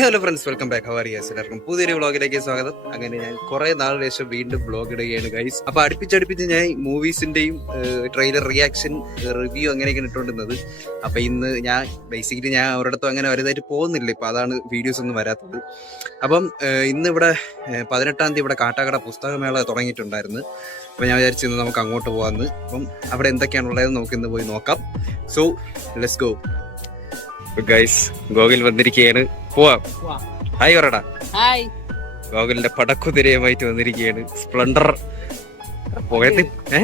Hello friends welcome back our yes എല്ലാവർക്കും പുതിയൊരു വ്ളോഗിലേക്ക് സ്വാഗതം. അങ്ങനെ ഞാൻ കുറെ നാൾ ശേഷം വീണ്ടും വ്ളോഗ് ഇടുകയാണ് ഗൈസ് അപ്പൊ അടുപ്പിച്ചടുപ്പിച്ച് ഞാൻ മൂവീസിന്റെയും ട്രെയിലർ റിയാക്ഷൻ റിവ്യൂ അങ്ങനെയൊക്കെ ഇട്ടുകൊണ്ടിരുന്നത്. അപ്പൊ ഇന്ന് ഞാൻ ബേസിക്കലി ഞാൻ ഒരിടത്തും അങ്ങനെ വലുതായിട്ട് പോകുന്നില്ല. ഇപ്പൊ അതാണ് വീഡിയോസ് ഒന്നും വരാത്തത്. അപ്പം ഇന്ന് ഇവിടെ പതിനെട്ടാം തീയതി ഇവിടെ കാട്ടാക്കട പുസ്തകമേള തുടങ്ങിയിട്ടുണ്ടായിരുന്നു. അപ്പൊ ഞാൻ വിചാരിച്ചു നമുക്ക് അങ്ങോട്ട് പോകാമെന്ന് അപ്പം അവിടെ എന്തൊക്കെയാണുള്ളത് നമുക്ക് ഇന്ന് പോയി നോക്കാം. So let's go guys Gokul വന്നിരിക്കുകയാണ് പോവാം. ഹായ് പറടാ ഹായ് ഗോകുലിന്റെ പടക്കുതിരയുമായിട്ട് വന്നിരിക്കുകയാണ് സ്പ്ലണ്ടർ പോകത്തി ഏ?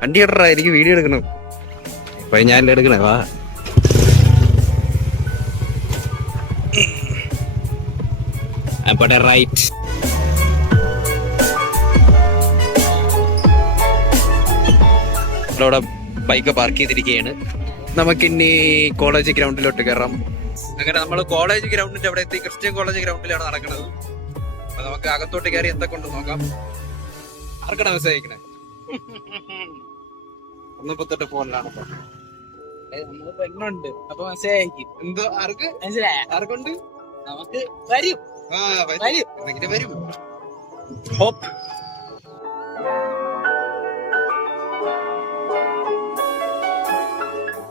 വണ്ടി ഇടറാ എനിക്ക് വീഡിയോ എടുക്കണം. ഇപ്പൊ ഞാൻ എടുക്കണേ വാ. റൈറ്റ് ഇവിടെ ബൈക്ക് പാർക്ക് ചെയ്തിരിക്കുകയാണ് നമുക്കിനി കോളേജ് ഗ്രൗണ്ടിലോട്ട് കയറാം അങ്ങനെ നമ്മൾ കോളേജ് ഗ്രൗണ്ടിന്റെ അവിടെ എത്തി ക്രിസ്ത്യൻ കോളേജ് ഗ്രൗണ്ടിലാണ് നടക്കുന്നത് അപ്പൊ നമുക്ക് അകത്തോട്ട് കയറി എന്തൊക്കെ ഉണ്ട് നോക്കാം. ആർക്കാണ് മെസ്സേജ് അയക്കണേ ഒന്ന് പത്തെട്ട് ഫോണിലാണ്. പെണ്ണുണ്ട്. അപ്പൊ മനസ്സിലായിരിക്കും എന്തോ ആർക്ക്? മനസ്സിലായ? ആർക്കുണ്ട്? നമുക്ക് വരും. വരും. എന്തെങ്കിലും വരും.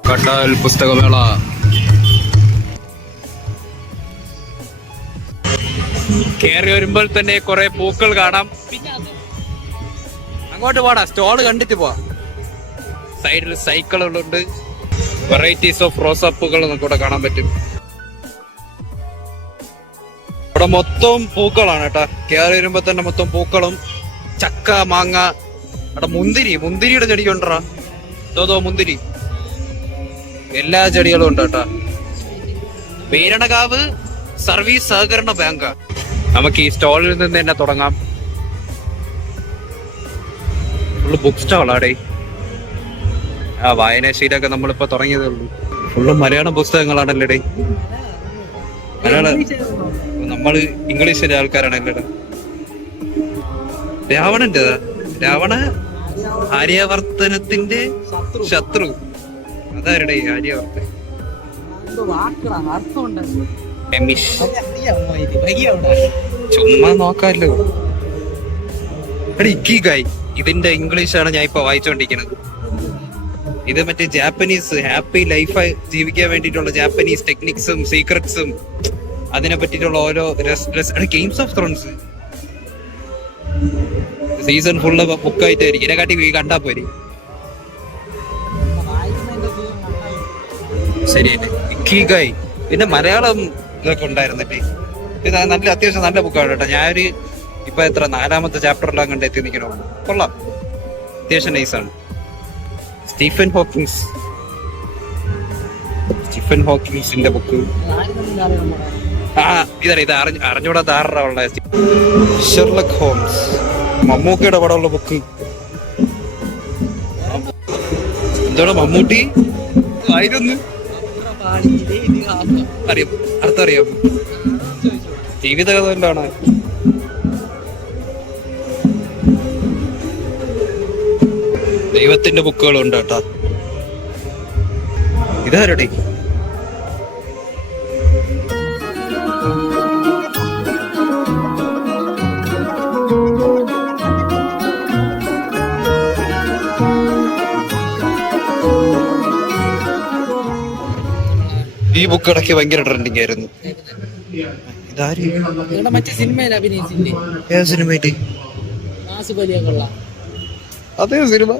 കണ്ടാൽ പുസ്തകമേള. കേറി വരുമ്പോൾ തന്നെ കുറെ പൂക്കൾ കാണാം. അങ്ങോട്ട് പോടാ സ്റ്റോൾ കണ്ടിട്ട് പോവാ. സൈഡിൽ സൈക്കിളുകളുണ്ട്. വെറൈറ്റീസ് ഓഫ് റോസപ്പുകൾ നമുക്ക് ഇവിടെ കാണാൻ പറ്റും. ഇവിടെ മൊത്തം പൂക്കളാണ് കേട്ടാ. കേറി വരുമ്പോ തന്നെ മൊത്തം പൂക്കളും ചക്ക മാങ്ങ അവിടെ മുന്തിരി മുന്തിരിയുടെ ചെടി തോതോ മുന്തിരി. എല്ലാ ചെടികളും ഉണ്ട് കേട്ടോ. വീരണകാവ് സർവീസ് സഹകരണ ബാങ്കാ. നമുക്ക് ഈ സ്റ്റോളിൽ നിന്ന് തന്നെ തുടങ്ങാം. ഫുള്ള് ബുക്ക് സ്റ്റാളാടേ ആ വായനാശീലമൊക്കെ നമ്മളിപ്പോ തുടങ്ങിയതേ ഉള്ളൂ. ഫുള്ള് മലയാളം പുസ്തകങ്ങളാണല്ലേ മലയാള നമ്മൾ ഇംഗ്ലീഷിലെ ആൾക്കാരാണല്ലേ രാവണന്റെ രാവണ ആര്യവർത്തനത്തിന്റെ ശത്രു ശത്രു. അതാരുടെ ചുമ്മാ നോക്കാല്ലോ. ഇക്കീകായി ഇതിന്റെ ഇതിന്റെ ആണ് ഞാൻ ഇപ്പൊ വായിച്ചോണ്ടിരിക്കുന്നത് ഇത് മറ്റേ ജാപ്പനീസ് ഹാപ്പി ലൈഫ് ജീവിക്കാൻ വേണ്ടിട്ടുള്ള ജാപ്പനീസ് ടെക്നിക്സും സീക്രട്സും അതിനെ പറ്റിയിട്ടുള്ള ഓരോ games of thrones. Season full ബുക്കായിട്ടായിരിക്കും ഇതിനെക്കാട്ടി കാട്ടി കണ്ടാ പോരി. ശരിയല്ലേ പിന്നെ മലയാളം ഇതൊക്കെ ഉണ്ടായിരുന്നിട്ടേ ഇത് നല്ല അത്യാവശ്യം നല്ല ബുക്കാണ് കേട്ടോ. ഞാനൊരു ഇപ്പൊ എത്ര നാലാമത്തെ ചാപ്റ്ററിലാണ് കണ്ട് എത്തി നിൽക്കണോ. കൊള്ളാം. അത്യാവശ്യം നൈസാണ് സ്റ്റീഫൻ ഹോക്കിങ്സ് സ്റ്റീഫൻ ഹോക്കിങ്സിന്റെ ബുക്ക് ആ ഇതാണ് ഇത് അറിഞ്ഞു അറിഞ്ഞൂടാത്ത ആറര ഉള്ള ഷെർലക് ഹോംസ്. മമ്മൂക്കയുടെ പടമുള്ള ബുക്ക് എന്തോടാ മമ്മൂട്ടി? ആയിരുന്നു. പാടിയില്ലേ ഇതിഹാസം അറിയാം. അർത്ഥം അറിയാം. ജീവിത വല്ലാണ് ദൈവത്തിന്റെ ബുക്കുകളുണ്ട് കേട്ടാ. ഇതാരുടെ ഈ ബുക്ക് ഇടയ്ക്ക് ഭയങ്കര ട്രെൻഡിങ് ആയിരുന്നു. ഏത് അതേ സിനിമ.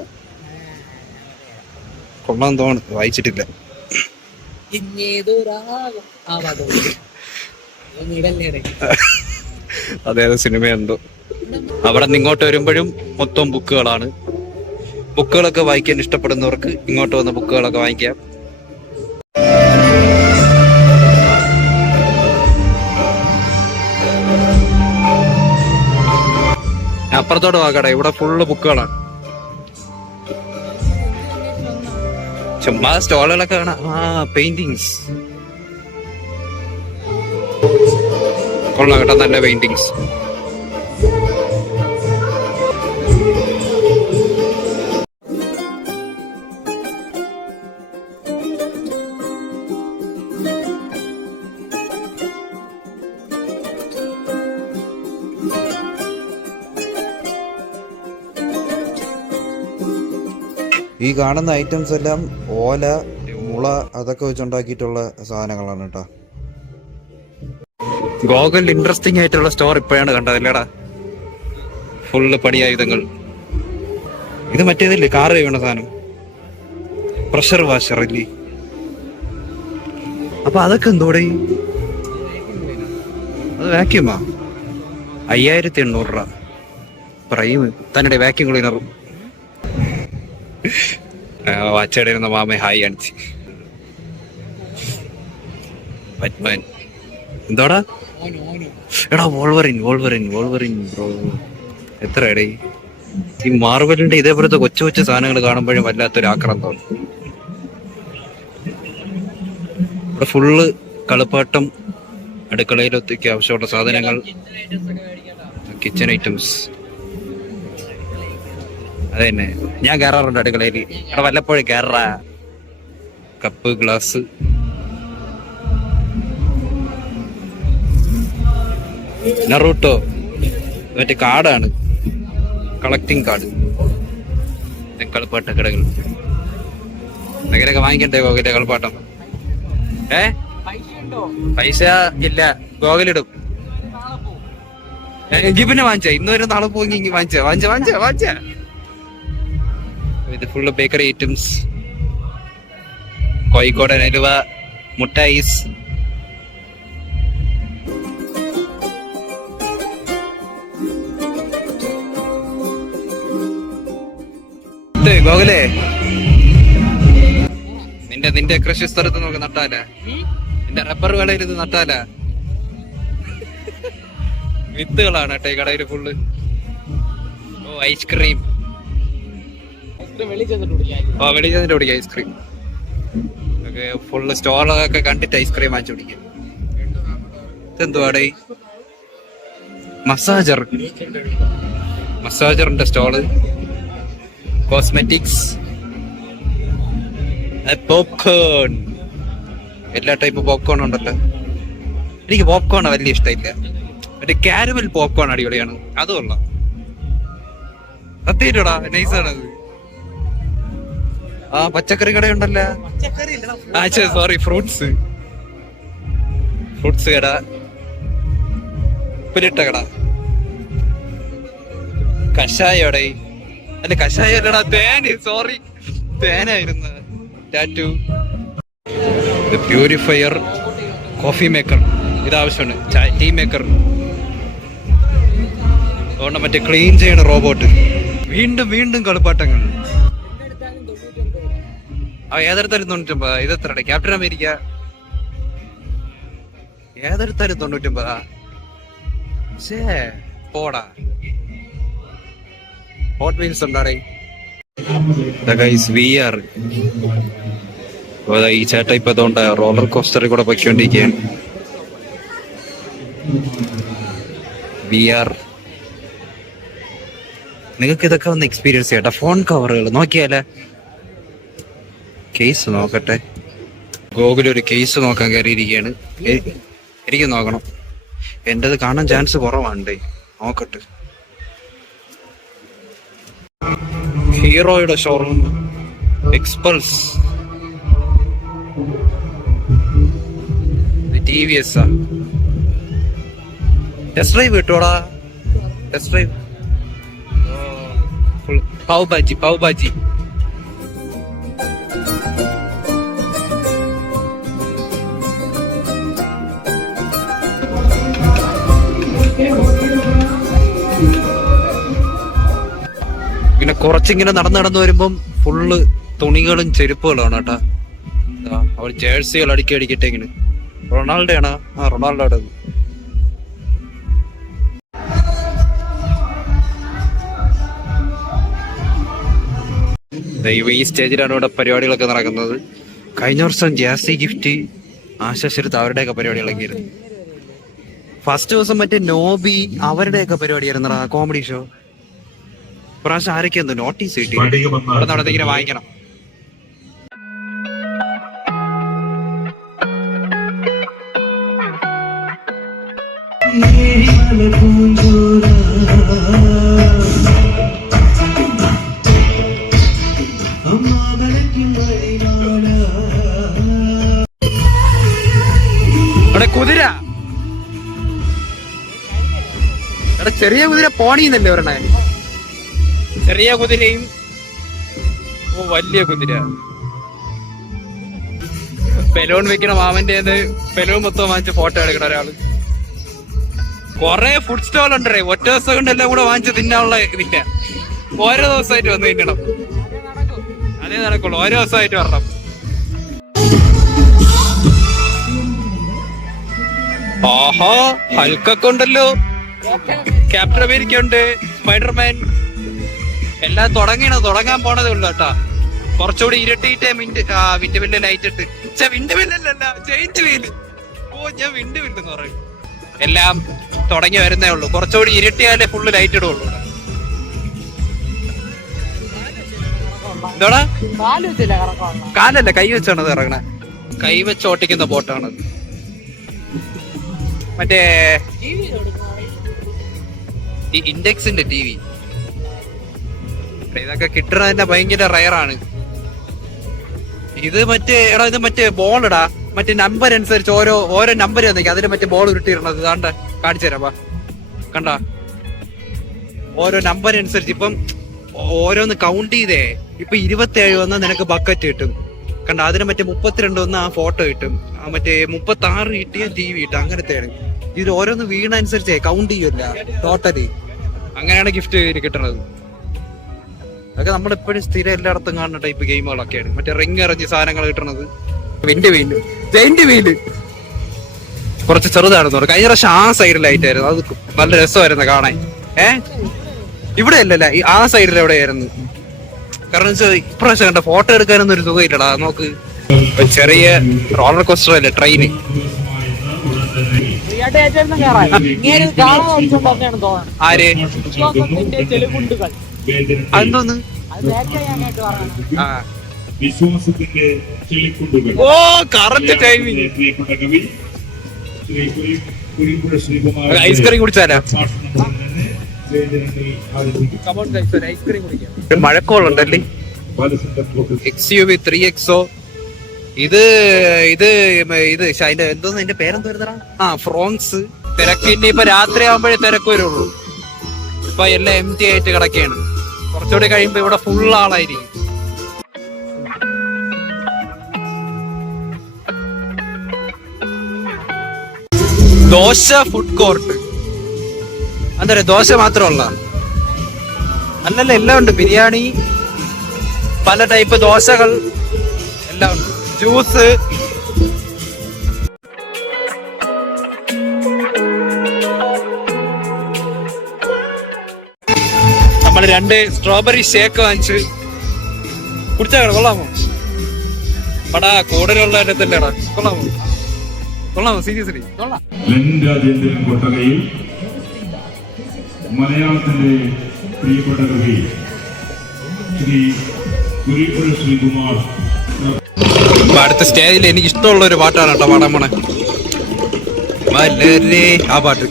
കൊള്ളാൻ തോന്നുന്നു. വായിച്ചിട്ടില്ല. അതേത് സിനിമ എന്തോ അവിടെ നിന്ന് ഇങ്ങോട്ട് വരുമ്പോഴും മൊത്തം ബുക്കുകളാണ്. ബുക്കുകളൊക്കെ വായിക്കാൻ ഇഷ്ടപ്പെടുന്നവർക്ക് ഇങ്ങോട്ട് വന്ന ബുക്കുകളൊക്കെ വാങ്ങിക്കാം അപ്പുറത്തോട്ട് വാക്കട്ടെ ഇവിടെ ഫുള്ള് ബുക്കുകളാണ് ചുമ്മാ സ്റ്റോളുകളൊക്കെ കാണാം. ആ പെയിന്റിങ്സ് കൊള്ളാം കേട്ടോ നല്ല പെയിന്റിങ്സ് ഈ കാണുന്ന ഐറ്റംസ് എല്ലാം ഓല മുള അതൊക്കെ വെച്ചുണ്ടാക്കിയിട്ടുള്ള സാധനങ്ങളാണ് കേട്ടോ. ഗോകുൽ ഇൻട്രസ്റ്റിംഗ് ആയിട്ടുള്ള സ്റ്റോർ ഇപ്പോഴാണ് കണ്ടതല്ലേടാ ഫുള്ള് പണിയായുധങ്ങൾ ഇത് മറ്റേതല്ലേ? കാറ് കഴിയണ സാധനം. പ്രഷർ വാഷർ ഇല്ലേ? അപ്പൊ അതൊക്കെ എന്തോടെ? അത് വാക്യൂമാ അയ്യായിരത്തി എണ്ണൂറ് രൂപ. പ്രൈം തന്നെ വാക്യൂം ക്ലീനറും വാച്ചടയിരുന്ന മാമ ഹായ് കാണിച്ച്. പത്മൻ. എന്തോടാ? എടാ വോൾവറിൻ വോൾവറിൻ വോൾവറിൻ ബ്രോ. എത്ര എടേ ഈ മാർവലിന്റെ ഇതേപോലത്തെ കൊച്ചു കൊച്ചു സാധനങ്ങൾ കാണുമ്പോഴും വല്ലാത്തൊരു ആക്രാന്തം. ഇവിടെ ഫുള്ള് കളിപ്പാട്ടം അടുക്കളയിലൊത്തേക്ക് ആവശ്യമുള്ള സാധനങ്ങൾ കിച്ചൺ ഐറ്റംസ് അത് തന്നെ ഞാൻ കയറാറുണ്ട് അടുക്കളയിൽ അവിടെ വല്ലപ്പോഴും കയറാ കപ്പ് ഗ്ലാസ്. നറൂട്ടോ. മറ്റേ കാർഡാണ് കളക്ടിങ് കാർഡ് കളിപ്പാട്ട കടകൾ അങ്ങനെയൊക്കെ വാങ്ങിക്കണ്ടേ ഗോകുലെ കളിപ്പാട്ടം? ഏ? പൈസ ഇല്ല. ഗോകുലിടും. എനിക്ക് പിന്നെ വാങ്ങിച്ച? ഇന്ന് വരെ നാളെ പോയി വാങ്ങിച്ച? വാങ്ങിച്ച വാങ്ങിച്ച വാങ്ങിച്ച? ഇത് ഫുള്ള് ബേക്കറി ഐറ്റംസ് കോഴിക്കോടൻ അലുവ മുട്ടായിസ്. ഗോകുലേ? നിന്റെ നിന്റെ കൃഷി സ്ഥലത്ത് നോക്ക് നട്ടാലേ. നിന്റെ റബ്ബർ വേളയിൽ ഇത് നട്ടാല. വിത്തുകളാണ് കേട്ടോ ഈ കടയിൽ ഫുള്ള് ഓ ഐസ്ക്രീം. ഓ വെളിയിൽ ചെന്നിട്ട് കുടിക്കാം ഐസ്ക്രീം ഒക്കെ ഫുള്ള് സ്റ്റോറൊക്കെ കണ്ടിട്ട് ഐസ്ക്രീം വാങ്ങിച്ചു കുടിക്കാം. ഇതെന്തുവാടേ മസാജർ മസാജറിന്റെ സ്റ്റോൾ കോസ്മെറ്റിക്സ് പോപ്കോൺ എല്ലാ ടൈപ്പ് പോപ്കോൺ ഉണ്ടല്ലോ. എനിക്ക് പോപ്കോൺ വലിയ ഇഷ്ടമില്ല. മറ്റേ കാരമൽ പോപ്കോൺ അടിപൊളിയാണ്. അത് കൊള്ളാം നൈസാണത് ആ പച്ചക്കറി കടയുണ്ടല്ലോ? ഉണ്ടല്ലേ സോറി ഫ്രൂട്ട്സ് ഫ്രൂട്ട്സ് കട. ഉപ്പിലിട്ട കട. കഷായോടെ അല്ല കഷായ തേൻ സോറി തേനായിരുന്നു. ടാറ്റു പ്യൂരിഫയർ കോഫി മേക്കർ ഇതാവശ്യമാണ്. ചായ ടീ മേക്കർ അതുകൊണ്ട് മറ്റേ ക്ലീൻ ചെയ്യണ റോബോട്ട് വീണ്ടും വീണ്ടും കളിപ്പാട്ടങ്ങൾ. ഏതെടുത്താലും തൊണ്ണൂറ്റൊമ്പതാ എത്ര ക്യാപ്റ്റൻ അമേരിക്ക? ഏതെടുത്താലും തൊണ്ണൂറ്റൊമ്പതാ ഷേ പോടാ. ഹോട്ട് വീൽസ് ഉണ്ടാടേ. ഈ ചേട്ട ഇപ്പൊ അതുകൊണ്ട് റോളർ കോസ്റ്ററിൽ കൂടെ പൊയ്ക്കൊണ്ടിരിക്കുകയാണ്. വി ആർ നിങ്ങൾക്ക് ഇതൊക്കെ ഒന്ന് എക്സ്പീരിയൻസ് ചെയ്യട്ടെ ഫോൺ കവറുകൾ നോക്കിയാലേ കേസ് നോക്കട്ടെ. ഗോകുൽ ഒരു കേസ് നോക്കാൻ കയറിയിരിക്കുകയാണ്. എനിക്ക് നോക്കണം. എന്റേത് കാണാൻ ചാൻസ് കുറവാണ്ടേ. നോക്കട്ടെ. ഹീറോയുടെ showroom Xpulse. T V S test drive കിട്ടോടാ test drive pav bhaji കുറച്ചിങ്ങനെ നടന്നു നടന്നു വരുമ്പം ഫുള്ള് തുണികളും ചെരുപ്പുകളാണ് കേട്ടാ. അവർ ജേഴ്സികൾ അടുക്കി അടിക്കട്ടെ ഇങ്ങനെ. റൊണാൾഡോ ആണ് ആ റൊണാൾഡോ ദൈവം ഈ സ്റ്റേജിലാണ് ഇവിടെ പരിപാടികളൊക്കെ നടക്കുന്നത്. കഴിഞ്ഞ വർഷം ജാസി ഗിഫ്റ്റ് ആശാശരത്ത് അവരുടെയൊക്കെ പരിപാടികളൊക്കെ ആയിരുന്നു ഫസ്റ്റ് ദിവസം മറ്റേ നോബി അവരുടെയൊക്കെ പരിപാടിയായിരുന്നടാ കോമഡി ഷോ ഇപ്രാവശ്യം ആരൊക്കെയൊന്ന് നോട്ടീസ് കിട്ടി? അവിടെ നടന്നിങ്ങനെ വാങ്ങിക്കണം. കുതിര. ചെറിയ കുതിര പോണിന്നല്ലേ ഒരെണ്ണ ചെറിയ കുതിരയും ഓ വലിയ കുതിര. ബലൂൺ വെക്കണ മാമന്റെ ബലൂൺ മൊത്തം വാങ്ങിച്ച് ഫോട്ടോ എടുക്കണ ഒരാൾ. കൊറേ ഫുഡ് സ്റ്റോൾ ഉണ്ട് ഒറ്റ ദിവസം കൊണ്ട് എല്ലാം കൂടെ വാങ്ങിച്ച് തിന്നാനുള്ള ഇതില്ല. ഓരോ ദിവസമായിട്ട് വന്ന് തിന്നണം. അതേ നടക്കുള്ളൂ. ഓരോ ദിവസമായിട്ട് വരണം. ആഹാ ഹൽക്കൊക്കെ ഉണ്ടല്ലോ. ക്യാപ്റ്റൻ അമേരിക്ക ഉണ്ട്. സ്പൈഡർമാൻ എല്ലാം തുടങ്ങിയാണ് തുടങ്ങാൻ പോണതേ ഉള്ളു കേട്ടാ. കുറച്ചുകൂടി ഇരട്ടിയിട്ടേ മിന്റ് ആ വിൻഡ് മില്ല് ലൈറ്റ് ഇട്ട്. വിൻഡ് മില്ലല്ല വീൽ ഓ ഞാൻ വിൻഡ് മില്ലെന്ന് പറയും. എല്ലാം തുടങ്ങി വരുന്നേ ഉള്ളൂ. കുറച്ചുകൂടി ഇരട്ടിയാലേ ഫുള്ള് ലൈറ്റ് ഇടുള്ളൂ. എന്തോടാ? കാലല്ല കൈ വെച്ചാണ് അത് ഇറങ്ങണേ. കൈ വെച്ച് ഓട്ടിക്കുന്ന ബോട്ടാണ്. മറ്റേ ഇൻഡെക്സിന്റെ ടി വി ഇതൊക്കെ കിട്ടണ ഭയങ്കര റയറാണ് ഇത് മറ്റേ എടാ ഇത് മറ്റേ ബോൾ ഇടാ മറ്റേ നമ്പർ അനുസരിച്ച് ഓരോ ഓരോ നമ്പർ തന്നേക്ക് അതിന് മറ്റേ ബോൾ ഉരുട്ടിയിടണത്. ഇതാണ്ട് കാണിച്ചു തരാപ്പാ കണ്ട? ഓരോ നമ്പർ അനുസരിച്ച്. ഇപ്പം ഓരോന്ന് കൗണ്ട് ചെയ്തേ. ഇപ്പൊ ഇരുപത്തേഴ് വന്നാൽ നിനക്ക് ബക്കറ്റ് കിട്ടും. കണ്ട? അതിന് മറ്റേ മുപ്പത്തിരണ്ട് വന്ന ആ ഫോട്ടോ കിട്ടും. മറ്റേ മുപ്പത്തി ആറ് കിട്ടിയ ടി വി കിട്ടും. അങ്ങനത്തെയാണ് ഇതിൽ ഓരോന്ന് വീണ അനുസരിച്ചേ കൗണ്ട് ചെയ്യൂല ടോട്ടലി അങ്ങനെയാണ് ഗിഫ്റ്റ് കിട്ടുന്നത് അതൊക്കെ നമ്മളിപ്പോഴും സ്ഥിരം എല്ലായിടത്തും കാണുന്ന ടൈപ്പ് ഗെയിമുകളൊക്കെയാണ് മറ്റേ റിങ് എറിഞ്ഞ് സാധനങ്ങൾ കിട്ടണത്. വെന്റ് വെയിൽ. ജെന്റ് വീൽ കുറച്ച് ചെറുതാണ് തോന്നുന്നു കഴിഞ്ഞ പ്രാവശ്യം ആ സൈഡിലായിട്ടായിരുന്നു അത് നല്ല രസമായിരുന്നു കാണാൻ. ഏ? ഇവിടെ അല്ലല്ല ആ സൈഡിൽ എവിടെയായിരുന്നു? കാരണം വെച്ചാൽ ഇപ്രാവശ്യം കണ്ട ഫോട്ടോ എടുക്കാനൊന്നും ഒരു സുഖമില്ലടാ. നോക്ക്. ചെറിയ റോളർ കോസ്റ്റർ അല്ലേ ട്രെയിന് ആര്? അതെന്തോന്ന്? വിശ്വാസത്തിന്റെ ചെളിക്കുണ്ടുകൾ. ഓ കറക്റ്റ് പ്രിയപ്പെട്ട കവി ശ്രീ ശ്രീകുമാർ ഐസ്ക്രീം കുടിച്ചാലാ മഴക്കോളുണ്ടല്ലേ? X U V three XO ഇത് ഇത് ഇത് അതിന്റെ എന്തോന്ന് അതിന്റെ പേരെന്തോ വരുന്നടാ? ആ ഫ്രോങ്സ് തിരക്ക് ഇനി ഇപ്പൊ രാത്രി ആവുമ്പോഴേ തിരക്ക് വരുള്ളൂ. ഇപ്പൊ എല്ലാം എം ടി ആയിട്ട് കിടക്കുകയാണ് കുറച്ചുകൂടി കഴിയുമ്പോ ഇവിടെ ഫുൾ ആളായിരിക്കും. ദോശ ഫുഡ് കോർട്ട് എന്താ ദോശ മാത്രമല്ല. അല്ലല്ല എല്ലാം ഉണ്ട്. ബിരിയാണി പല ടൈപ്പ് ദോശകൾ എല്ലാം ഉണ്ട്. ജ്യൂസ് രണ്ട് സ്ട്രോബെറി ഷേക്ക് വാങ്ങിച്ച് കുടിച്ചാ കൊള്ളാമോ? പടാ കൂടുതലുള്ള തന്നെടാ കൊള്ളാമോ? കൊള്ളാമോ? സീരിയസ്ലി കൊള്ളാം. കൊട്ടകയിൽ മലയാളത്തിന്റെ പ്രിയപ്പെട്ട കവി ശ്രീ കുരിപ്പുഴ ശ്രീകുമാർ. അടുത്ത സ്റ്റേജിൽ എനിക്ക് ഇഷ്ടമുള്ള ഒരു പാട്ടാണ് കേട്ടോ പാടാൻ പോണേ. മലരേ ആ പാട്ട്.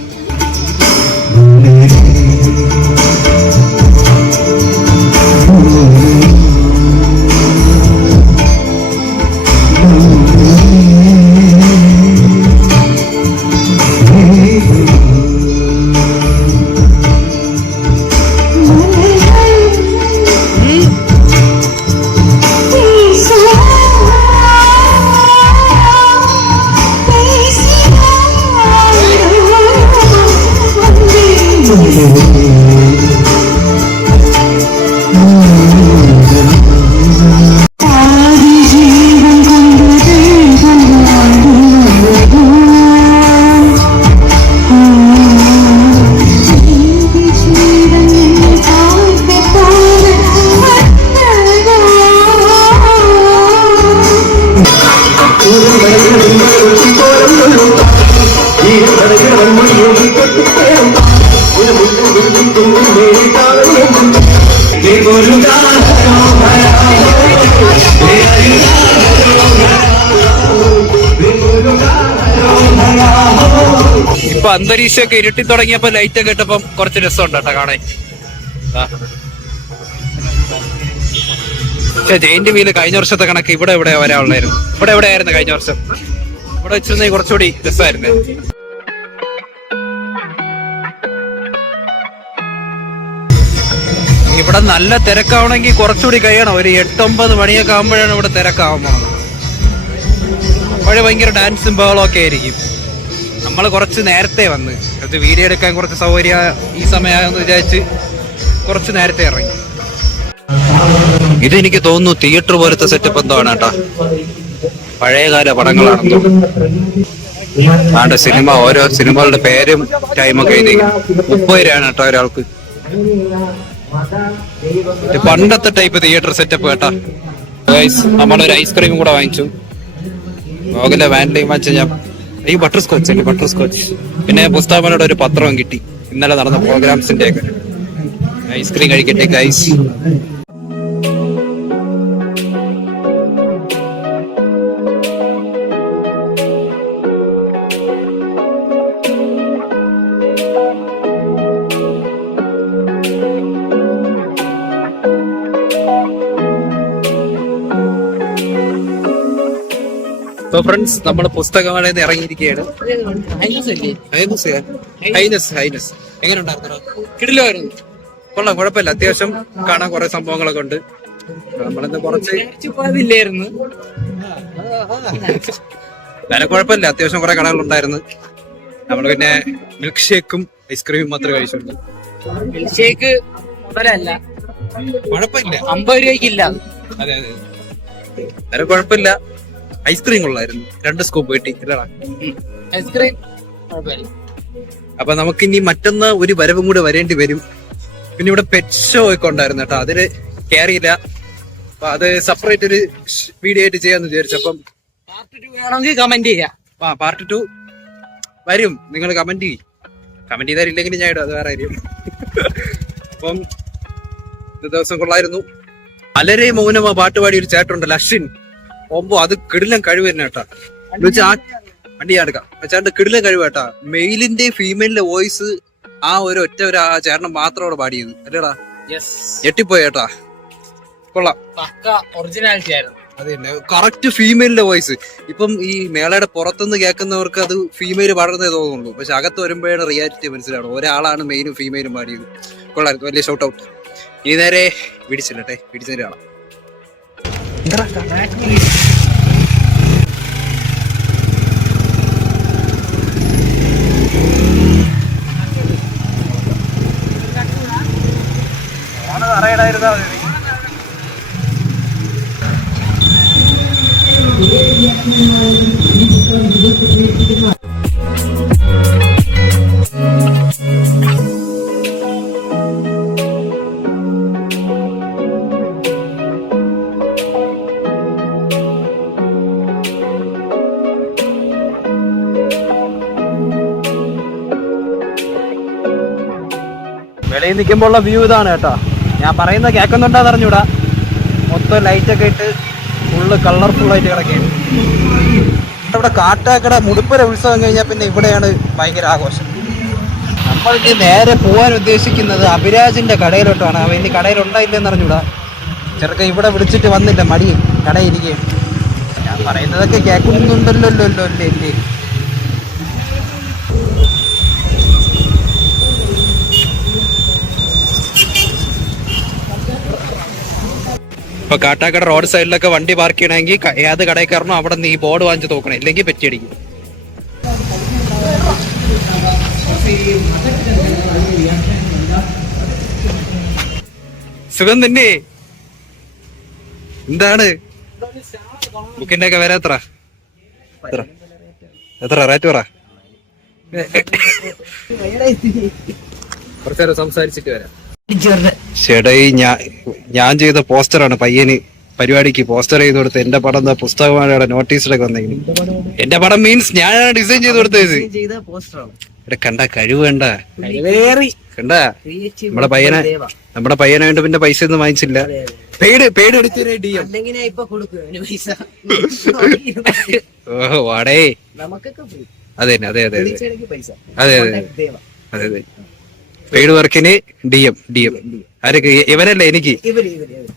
ഇപ്പൊ അന്തരീക്ഷമൊക്കെ ഇരുട്ടി തുടങ്ങിയപ്പോ ലൈറ്റ് ഒക്കെ ഇട്ടപ്പം കുറച്ച് രസമുണ്ട് കേട്ടോ കാണാൻ. ജയിന്റ് വീൽ കഴിഞ്ഞ വർഷത്തെ കണക്ക് ഇവിടെ എവിടെ വരാനുള്ളായിരുന്നു ഇവിടെ എവിടെ ആയിരുന്നു കഴിഞ്ഞ വർഷം? ഇവിടെ വെച്ചിരുന്നെങ്കിൽ കുറച്ചുകൂടി രസമായിരുന്നു. ഇവിടെ നല്ല തിരക്കാവണമെങ്കിൽ കുറച്ചുകൂടി കഴിയണം. ഒരു എട്ടൊമ്പത് മണിയൊക്കെ ആകുമ്പോഴാണ് ഇവിടെ തിരക്കാവുമ്പോൾ അപ്പോഴേ ഭയങ്കര ഡാൻസും ബഹളമൊക്കെ ആയിരിക്കും. നമ്മൾ കുറച്ച് നേരത്തെ വന്ന്. കുറച്ച് വീഡിയോ എടുക്കാൻ കുറച്ച് സൗകര്യ ഈ സമയമാണെന്ന് വിചാരിച്ച് കുറച്ച് നേരത്തെ ഇറങ്ങി. ഇത് എനിക്ക് തോന്നുന്നു തിയേറ്റർ പോലത്തെ സെറ്റപ്പ് എന്താണ് കേട്ടാ. പഴയകാല പടങ്ങളാണെന്നോ ആണ്ട് സിനിമ ഓരോ സിനിമകളുടെ പേരും ടൈമൊക്കെ എഴുതി മുപ്പത് രൂപയാണ് കേട്ടോ ഒരാൾക്ക്. പണ്ടത്തെ ടൈപ്പ് തിയേറ്റർ സെറ്റപ്പ് കേട്ടാ. നമ്മളൊരു ഐസ്ക്രീം കൂടെ വാങ്ങിച്ചു. ലോകിലെ വാനിലയും വെച്ച് ഞാൻ ഈ ബട്ടർ സ്കോച്ച് അല്ലേ ബട്ടർ സ്കോച്ച് പിന്നെ പുസ്തകങ്ങളുടെ ഒരു പത്രവും കിട്ടി. ഇന്നലെ നടന്ന പ്രോഗ്രാംസിന്റെ ഒക്കെ ഐസ്ക്രീം കഴിക്കട്ടെ ഗൈസ് അപ്പൊ ഫ്രണ്ട്സ് നമ്മൾ പുസ്തകമേളയിൽ നിന്ന് ഇറങ്ങിയിരിക്കുകയാണ്. ഹൈനസ് ഹൈനസ് ഹൈനസ് എങ്ങനെ ഉണ്ടായിരുന്നു? കിടിലായിരുന്നു കൊള്ളാം കുഴപ്പമില്ല. അത്യാവശ്യം കാണാൻ കുറെ സംഭവങ്ങളൊക്കെ ഉണ്ട്. നമ്മളിന്ന് കുറച്ച് ഇല്ലായിരുന്നു വില കുഴപ്പമില്ല. അത്യാവശ്യം കുറെ കടകളുണ്ടായിരുന്നു നമ്മൾ പിന്നെ മിൽക്ക് ഷേക്കും ഐസ്ക്രീമും മാത്രമേ കഴിച്ചുള്ളൂ. ഷേക്ക് മുതലല്ല കുഴപ്പമില്ല. അമ്പത് രൂപയ്ക്കില്ല അതെ അതെ. വില കുഴപ്പമില്ല. ഐസ്ക്രീം കൊള്ളായിരുന്നു. രണ്ട് സ്കൂപ്പ് കിട്ടി അല്ലടാ ഐസ്ക്രീം? അപ്പൊ നമുക്ക് ഇനി മറ്റൊന്ന് ഒരു വരവും കൂടെ വരേണ്ടി വരും. പിന്നെ ഇവിടെ പെറ്റ് ഷോ ഒക്കെ ഉണ്ടായിരുന്നു കേട്ടോ. അതിൽ കയറിയില്ല അപ്പൊ അത് സെപ്പറേറ്റ് ഒരു വീഡിയോ ആയിട്ട് ചെയ്യാന്ന് വിചാരിച്ചു. അപ്പം പാർട്ട് ടു വേണമെങ്കിൽ കമന്റ് ചെയ്യാം. ആ പാർട്ട് ടു വരും. നിങ്ങൾ കമന്റ് ചെയ്യും. കമന്റ് ചെയ്താലില്ലെങ്കിൽ ഞാൻ ഇടും. അത് വേറെ കാര്യം. അപ്പം ദിവസം കൊള്ളായിരുന്നു. അലരെ മൗനമാ പാട്ട് പാടിയ ഒരു ചേട്ടുണ്ടല്ലോ അശ്വിൻ. ഒമ്പോ അത് കിടിലം കഴിവ് തന്നെ കേട്ടാ. എന്നുവെച്ചാ ആ വണ്ടി ഞാൻ എടുക്കാം. ചേട്ടന്റെ കിടിലം കഴിവ് കേട്ടാ. മെയിലിന്റെ ഫീമെയിലിന്റെ വോയിസ് ആ ഒരു ഒറ്റ ഒരു ആ ചേട്ടൻ മാത്രം അവിടെ പാടിയത് അല്ലേടാ. ഞെട്ടിപ്പോയി കേട്ടാ. കൊള്ളാം. പക്ക ഒറിജിനാലിറ്റി ആയിരുന്നു. അത് തന്നെ. കറക്റ്റ് ഫീമെയിലിന്റെ വോയിസ്. ഇപ്പം ഈ മേളയുടെ പുറത്തുനിന്ന് കേൾക്കുന്നവർക്ക് അത് ഫീമെയിൽ പാടുന്നേ തോന്നുള്ളൂ പക്ഷെ അകത്ത് വരുമ്പോഴാണ് റിയാലിറ്റി മനസ്സിലാവുന്നത്. ഒരാളാണ് മെയിനും ഫീമെയിലും പാടിയത്. കൊള്ളായിരുന്നു വലിയ ഷൗട്ട് ഔട്ട് ഇനി നേരെ പിടിച്ചില്ലട്ടെ. പിടിച്ചതിന് കാണാം വെളിയിൽ നിൽക്കുമ്പോൾ ഉള്ള വ്യൂ ഇതാണ് കേട്ടോ. ഞാൻ പറയുന്നത് കേൾക്കുന്നുണ്ടോന്ന് അറിഞ്ഞൂടാ. മൊത്തം ലൈറ്റ് ഒക്കെ ഇട്ട് ഫുള്ള് കളർഫുൾ ആയിട്ട് കിടക്കുകയാണ്. ഇവിടെ കാട്ടാക്കട മുടുപ്പര ഉത്സവം കഴിഞ്ഞാൽ പിന്നെ ഇവിടെയാണ് ഭയങ്കര ആഘോഷം. നമ്മൾക്ക് നേരെ പോകാൻ ഉദ്ദേശിക്കുന്നത് അഭിരാജിന്റെ കടയിലോട്ടാണ്. അവൻ ഇനി കടയിലുണ്ടായില്ലെന്ന് അറിഞ്ഞൂടാ. ചെറുക്ക ഇവിടെ വിളിച്ചിട്ട് വന്നില്ല മടി. കടയിരിക്കുകയാണ് ഞാൻ പറയുന്നതൊക്കെ കേൾക്കുന്നുണ്ടല്ലോ അല്ലേ അല്ലേ. ഇപ്പൊ കാട്ടാക്കട റോഡ് സൈഡിലൊക്കെ വണ്ടി പാർക്ക് ചെയ്യണമെങ്കിൽ ഏത് കടയിൽ അവിടെ നീ ബോർഡ് വാങ്ങിച്ച് നോക്കണം ഇല്ലെങ്കിൽ പെറ്റിയടിക്കും സുഖം തന്നെ. എന്താണ്? ബുക്കിന്റെ ഒക്കെ വില എത്ര? എത്ര? റേറ്റ് പറ. കുറച്ചേരം സംസാരിച്ചിട്ട് വരാം. ചേട്ടായി ഞാൻ ഞാൻ ചെയ്ത പോസ്റ്ററാണ് പയ്യന് പരിപാടിക്ക് പോസ്റ്റർ ചെയ്ത് കൊടുത്ത് എന്റെ പടം എന്താ പുസ്തകമാരുടെ നോട്ടീസിലൊക്കെ വന്നെങ്കിൽ എന്റെ പടം മീൻസ് ഞാനാണ് ഡിസൈൻ ചെയ്ത് കൊടുത്തത്. ഇവിടെ കണ്ട കഴിവ് കണ്ട? കണ്ട നമ്മുടെ പയ്യനെ നമ്മുടെ പയ്യനായിട്ട് പിന്നെ പൈസ ഒന്നും വാങ്ങിച്ചില്ല പേട് പേട് എടുത്തേ ഡി എം. അല്ലെങ്കിൽ കൊടുക്കും അതിന് പൈസ. ഓഹോ വാടേ. നമുക്കൊക്കെ അതെ അതെ അതെ അതെ. അതെ അതെ അതെ. പെയ്ഡ് വർക്കിന് ഡി എം ഡി എം ആരൊക്കെ? ഇവരല്ലേ എനിക്ക്? ഇവർ ഇവർ ഇവർ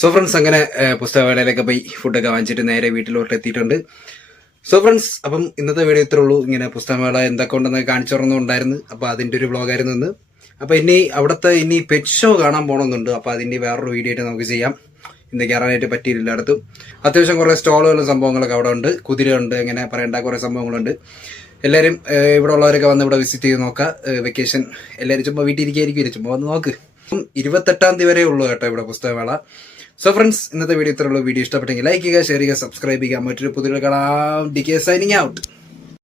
സോ ഫ്രണ്ട്സ് അങ്ങനെ പുസ്തകവേളയിലൊക്കെ പുസ്തകമേളയിലൊക്കെ പോയി ഫുഡൊക്കെ വാങ്ങിച്ചിട്ട് നേരെ വീട്ടിലോട്ട് എത്തിയിട്ടുണ്ട്. സോ ഫ്രണ്ട്സ് അപ്പം ഇന്നത്തെ വീഡിയോ ഇത്രേ ഉള്ളൂ. ഇങ്ങനെ പുസ്തകമേള എന്തൊക്കെ ഉണ്ടെന്ന് കാണിച്ചു തുറന്നുണ്ടായിരുന്നു അപ്പോൾ അതിന്റെ ഒരു വ്ളോഗായിരുന്നു ഇന്ന്. അപ്പോൾ ഇനി അവിടുത്തെ ഇനി പെറ്റ് ഷോ കാണാൻ പോകണമെന്നുണ്ട് അപ്പോൾ അതിന്റെ വേറൊരു വീഡിയോ ആയിട്ട് നമുക്ക് ചെയ്യാം. ഇന്ന് കയറാനായിട്ട് പറ്റിയില്ല അത്യാവശ്യം കുറേ സ്റ്റോളുകളും സംഭവങ്ങളൊക്കെ അവിടെ ഉണ്ട്. കുതിരയുണ്ട് അങ്ങനെ പറയേണ്ട കുറേ സംഭവങ്ങളുണ്ട്. എല്ലാവരും ഇവിടെ ഉള്ളവരൊക്കെ വന്ന് ഇവിടെ വിസിറ്റ് ചെയ്ത് നോക്കാം. വെക്കേഷൻ എല്ലാവരും ചുമ്മാ വീട്ടിൽ ഇരിക്കുകയായിരിക്കും വന്ന് നോക്ക്. ഇരുപത്തെട്ടാം തീയതി വരെ ഉള്ളൂ കേട്ടോ ഇവിടെ പുസ്തകമേള. സോ ഫ്രണ്ട്സ് ഇന്നത്തെ വീഡിയോ ഇത്രയുള്ളൂ വീഡിയോ ഇഷ്ടപ്പെട്ടെങ്കിൽ ലൈക്ക് ചെയ്യുക ഷെയർ ചെയ്യുക സബ്സ്ക്രൈബ് ചെയ്യുക. മറ്റൊരു പുതിയ കാണാം ഡി കെ സൈനിങ് ഔട്ട്